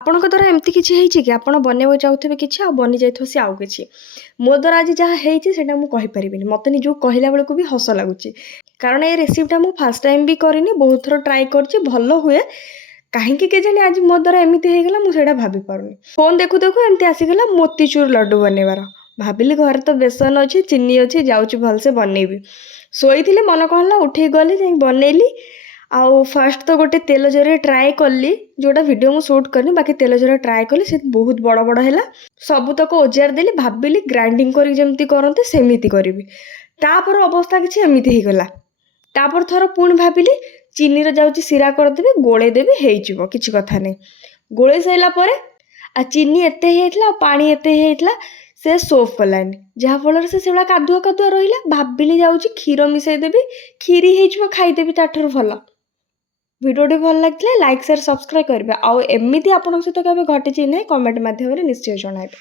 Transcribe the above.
ଆପଣଙ୍କ ଦ୍ୱାରା ଏମିତି କିଛି ହେଇଛି କି ଆପଣ ବନେଇବାକୁ ଯାଉଥିବେ କିଛି ଆଉ ବନି ଯାଇଥିବ ସେ ଆଉ କିଛି? ମୋ ଦ୍ୱାରା ଆଜି ଯାହା ହେଇଛି ସେଇଟା ମୁଁ କହିପାରିବିନି। ମୋତେ ନିଜକୁ କହିଲା ବେଳକୁ ବି ହସ ଲାଗୁଛି। କାରଣ ଏ ରେସିପିଟା ମୁଁ ଫାଷ୍ଟ ଟାଇମ୍ ବି କରିନି, ବହୁତ ଥର ଟ୍ରାଏ କରିଛି, ଭଲ ହୁଏ। କାହିଁକି କେଜାଣି ଆଜି ମୋ ଦ୍ୱାରା ଏମିତି ହେଇଗଲା ମୁଁ ସେଇଟା ଭାବିପାରୁନି। ଫୋନ୍ ଦେଖୁ ଦେଖୁ ଏମିତି ଆସିଗଲା ମୋତିଚୁର ଲଡ଼ୁ ବନେଇବାର। ଭାବିଲି ଘରେ ତ ବେସନ ଅଛି, ଚିନି ଅଛି, ଯାଉଛି ଭଲସେ ବନେଇବି। ଶୋଇଥିଲି, ମନ କ'ଣ ହେଲା ଉଠିକି ଗଲି, ଯାଇ ବନେଇଲି। ଆଉ ଫାଷ୍ଟ ତ ଗୋଟେ ତେଲ ଜରିରେ ଟ୍ରାଏ କଲି, ଯେଉଁଟା ଭିଡ଼ିଓ ମୁଁ ସୁଟ୍ କରିନି, ବାକି ତେଲ ଜରିରେ ଟ୍ରାଏ କଲି, ସେ ବହୁତ ବଡ଼ ବଡ଼ ହେଲା। ସବୁତକ ଓଜାଡ଼ି ଦେଲି, ଭାବିଲି ଗ୍ରାଇଣ୍ଡିଙ୍ଗ କରିକି ଯେମିତି କରନ୍ତି ସେମିତି କରିବି। ତାପରେ ଅବସ୍ଥା କିଛି ଏମିତି ହେଇଗଲା। ତାପରେ ଥର ପୁଣି ଭାବିଲି ଚିନିର ଯାଉଛି ଶିରା କରିଦେବି, ଗୋଳେଇ ଦେବି, ହେଇଯିବ, କିଛି କଥା ନାହିଁ। ଗୋଳେଇ ସାରିଲା ପରେ ଆଉ ଚିନି ଏତେ ହେଇଯାଇଥିଲା ଆଉ ପାଣି ଏତେ ହେଇଯାଇଥିଲା, ସେ ସୋଫ୍ କଲାନି, ଯାହାଫଳରେ ସେ ସେଇଭଳିଆ କାଦୁଆ କାଦୁଆ ରହିଲା। ଭାବିଲି ଯାଉଛି କ୍ଷୀର ମିଶାଇ ଦେବି, କ୍ଷୀରି ହେଇଯିବ, ଖାଇଦେବି ତାଠାରୁ ଭଲ। ଭିଡ଼ିଓଟି ଭଲ ଲାଗିଥିଲେ ଲାଇକ୍, ସେୟାର, ସବସ୍କ୍ରାଇବ୍ କରିବେ। ଆଉ ଏମିତି ଆପଣଙ୍କ ସହିତ କେବେ ଘଟିଛି ନାହିଁ କମେଣ୍ଟ ମାଧ୍ୟମରେ ନିଶ୍ଚୟ ଜଣାଇବେ।